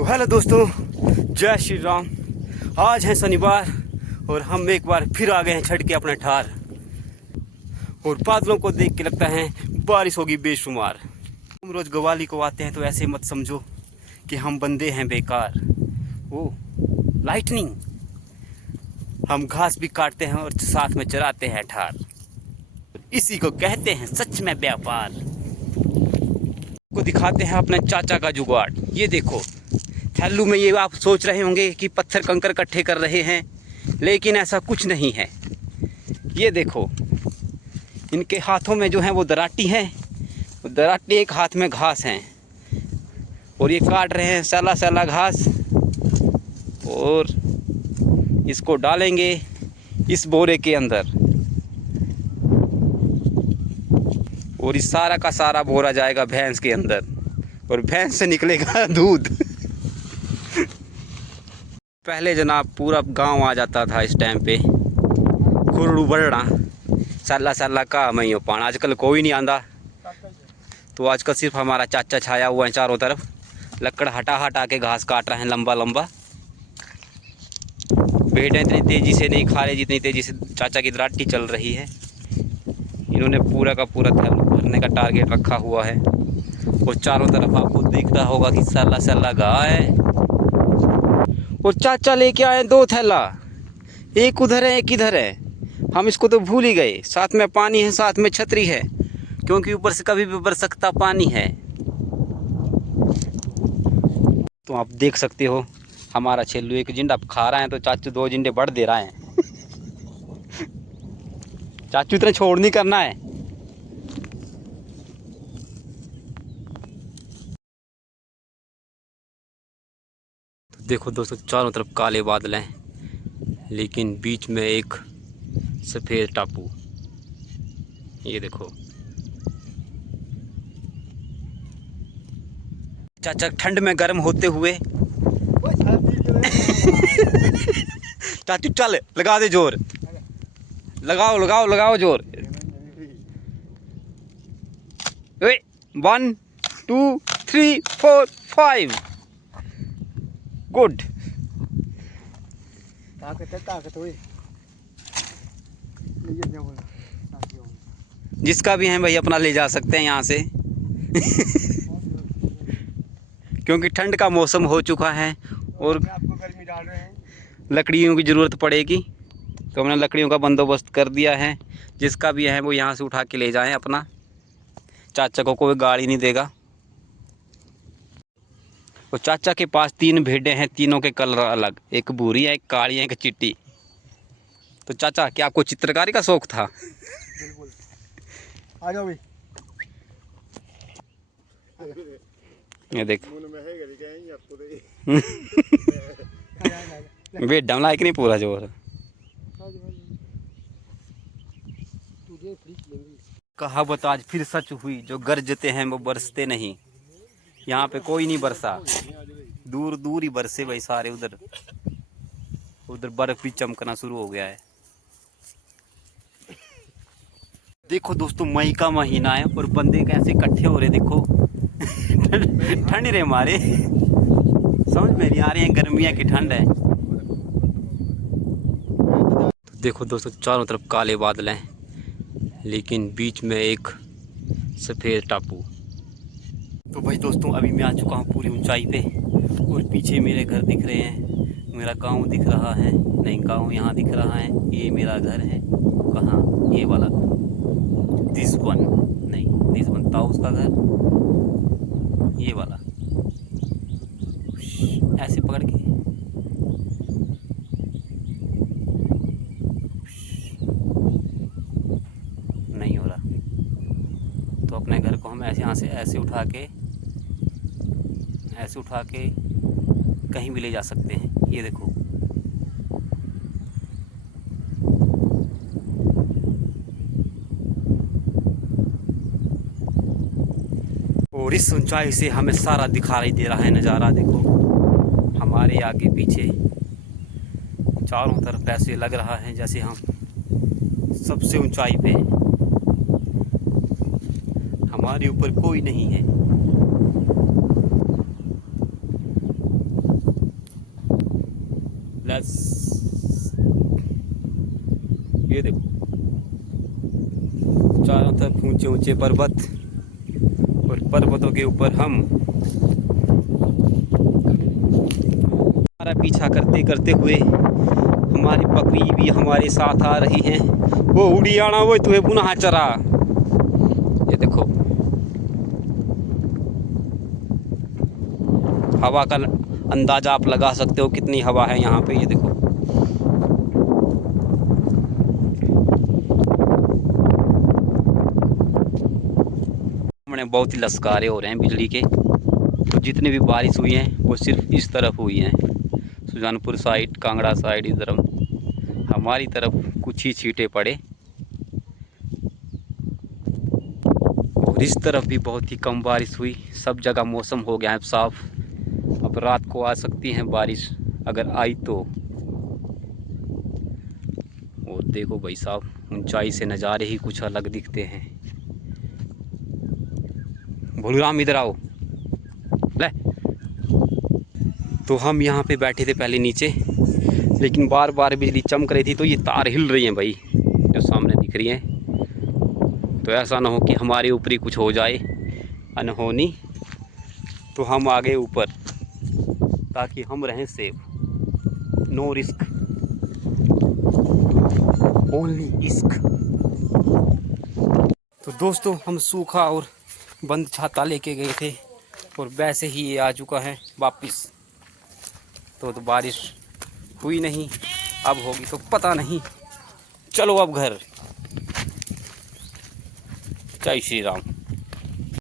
तो हेलो दोस्तों, जय श्री राम। आज है शनिवार और हम एक बार फिर आ गए हैं छठ के अपने ठार। और बादलों को देख के लगता है बारिश होगी बेशुमार। हम रोज गवाली को आते हैं तो ऐसे मत समझो कि हम बंदे हैं बेकार। ओ लाइटनिंग, हम घास भी काटते हैं और साथ में चराते हैं ठार। इसी को कहते हैं सच में व्यापार। को दिखाते हैं अपने चाचा का जुगाड़। ये देखो थैलू में, ये आप सोच रहे होंगे कि पत्थर कंकर इकट्ठे कर रहे हैं, लेकिन ऐसा कुछ नहीं है। ये देखो इनके हाथों में जो है वो दराटी है, दराटी एक हाथ में घास है और ये काट रहे हैं सैला सैला घास और इसको डालेंगे इस बोरे के अंदर और इस सारा का सारा बोरा जाएगा भैंस के अंदर और भैंस से निकलेगा दूध। पहले जनाब पूरा गांव आ जाता था इस टाइम पे, खुरड़ू बड़ना साला साला का मैं पाना। आजकल कोई नहीं आंदा, तो आजकल सिर्फ हमारा चाचा छाया हुआ है चारों तरफ। लकड़ हटा हटा के घास काट रहे हैं लंबा लंबा। भेड़ें इतनी तेज़ी से नहीं खा रही जितनी तेज़ी से चाचा की दराटी चल रही है। इन्होंने पूरा का पूरा थैला भरने का टारगेट रखा हुआ है और चारों तरफ आपको दिख रहा होगा कि सैला सैला घास है। और चाचा लेके आए 2 थैला, एक उधर है एक इधर है। हम इसको तो भूल ही गए। साथ में पानी है, साथ में छतरी है, क्योंकि ऊपर से कभी भी बरस सकता पानी है। तो आप देख सकते हो हमारा छेलू एक जिंदा खा रहा है तो चाचू 2 जिंदे बढ़ दे रहा है। चाचू इतना छोड़ नहीं करना है। तो देखो दोस्तों चारों तरफ काले बादल हैं, लेकिन बीच में एक सफ़ेद टापू। ये देखो चाचा ठंड में गर्म होते हुए चाचू चल लगा दे जोर, लगाओ लगाओ लगाओ जोर। 1 2 3 4 5 गुड। जिसका भी है भाई अपना ले जा सकते हैं यहाँ से। क्योंकि ठंड का मौसम हो चुका है और आपको गर्मी डाल रहे हैं, लकड़ियों की ज़रूरत पड़ेगी, तो हमने लकड़ियों का बंदोबस्त कर दिया है। जिसका भी है वो यहाँ से उठा के ले जाएं अपना। चाचा को कोई गाड़ी नहीं देगा। और चाचा के पास 3 भेड़ें हैं, तीनों के कलर अलग, एक भूरी है, एक काली है, एक चिट्टी। तो चाचा क्या आपको चित्रकारी का शौक था? बिल्कुल, आ जाओ भाई। ये देख भेड़ा लायक नहीं पूरा जोर। कहावत आज फिर सच हुई, जो गरजते हैं वो बरसते नहीं। यहाँ पे कोई नहीं बरसा, दूर दूर ही बरसे भाई सारे। उधर उधर बर्फ भी चमकना शुरू हो गया है। देखो दोस्तों मई का महीना है और बंदे कैसे इकट्ठे हो रहे देखो। ठंड रहे मारे, समझ में नहीं आ रही है, गर्मियाँ की ठंड है। तो देखो दोस्तों चारों तरफ काले बादल हैं, लेकिन बीच में एक सफ़ेद टापू। तो भाई दोस्तों अभी मैं आ चुका हूँ पूरी ऊंचाई पे और पीछे मेरे घर दिख रहे हैं, मेरा गांव दिख रहा है। नहीं, गांव यहाँ दिख रहा है, ये मेरा घर है। कहाँ? ये वाला दिस वन, नहीं दिस वन ताऊ उसका घर, ये वाला। ऐसे पकड़ के नहीं हो रहा, तो अपने घर को हम ऐसे यहाँ से ऐसे उठा के कहीं भी ले जा सकते हैं। ये देखो और इस ऊंचाई से हमें सारा दिखाई दे रहा है नज़ारा। देखो हमारे आगे पीछे चारों तरफ ऐसे लग रहा है जैसे हम सबसे ऊंचाई पे हैं, हमारे ऊपर कोई नहीं है। लेट्स, ये देखो चारों तरफ ऊंचे ऊंचे पर्वत और पर्वतों के ऊपर हम। हमारा पीछा करते करते हुए हमारी बकरी भी हमारे साथ आ रही हैं। वो उड़ियाना वो तुम्हें पुनः चरा, ये देखो हवा का अंदाजा आप लगा सकते हो कितनी हवा है यहाँ पे। ये देखो हमने बहुत ही लश्कारे हो रहे हैं बिजली के। तो जितनी भी बारिश हुई है वो सिर्फ इस तरफ हुई है, सुजानपुर साइड, कांगड़ा साइड, इधर हमारी तरफ कुछ ही छींटे पड़े और इस तरफ भी बहुत ही कम बारिश हुई। सब जगह मौसम हो गया है साफ। अब रात को आ सकती है बारिश अगर आई तो। और देखो भाई साहब, ऊंचाई से नज़ारे ही कुछ अलग दिखते हैं। भोलूराम इधर आओ ले। तो हम यहाँ पे बैठे थे पहले नीचे, लेकिन बार बार बिजली चमक रही थी तो ये तार हिल रही हैं भाई जो सामने दिख रही हैं। तो ऐसा ना हो कि हमारे ऊपर ही कुछ हो जाए अनहोनी, तो हम आ गए ऊपर ताकि हम रहें सेफ। नो रिस्क ओनली इश्क। तो दोस्तों हम सूखा और बंद छाता लेके गए थे और वैसे ही ये आ चुका है वापिस। तो बारिश हुई नहीं, अब होगी तो पता नहीं। चलो अब घर। जय श्री राम।